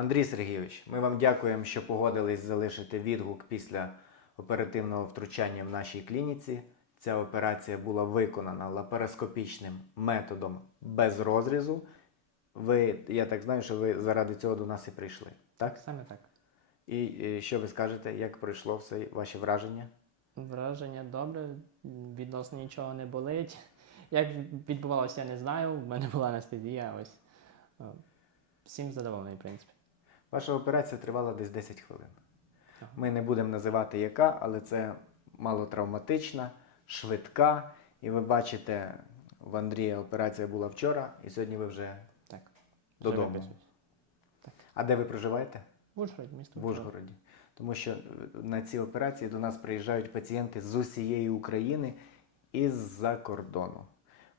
Андрій Сергійович, ми вам дякуємо, що погодились залишити відгук після оперативного втручання в нашій клініці. Ця операція була виконана лапароскопічним методом без розрізу. Ви, я так знаю, що ви заради цього до нас і прийшли. Так? Саме так. І, і що ви скажете, як пройшло все ваші враження? Враження добре, відносно нічого не болить. Як відбувалося, я не знаю. В мене була анестезія. Ось. Е, Всім задоволений, в принципі. Ваша операція тривала десь 10 хвилин. Ми не будемо називати яка, але це малотравматична, швидка. І ви бачите, в Андрія операція була вчора, і сьогодні ви вже Так. Додому. Виписуюсь. А де ви проживаєте? В Ужгороді, місто В Ужгороді. Тому що е, на ці операції до нас приїжджають пацієнти з усієї України і з-за кордону.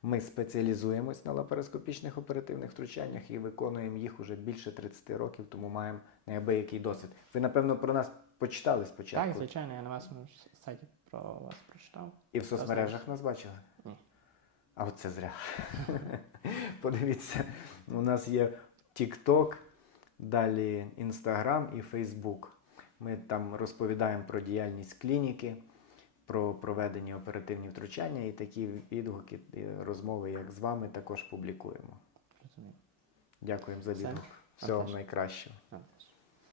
Ми спеціалізуємось на лапароскопічних оперативних втручаннях і виконуємо їх уже більше 30 років, тому маємо неабиякий досвід. Ви, напевно, про нас почитали спочатку Так, звичайно, я на вашому сайті про вас прочитав. і в соцмережах нас бачили? Ні. А от це зря. Подивіться, у нас є TikTok, далі Instagram і Facebook. Ми там розповідаємо про діяльність клініки, про проведені оперативні втручання і такі відгуки, і розмови, як з вами, також публікуємо. Розумію. Дякуємо за відгук. Всього найкращого.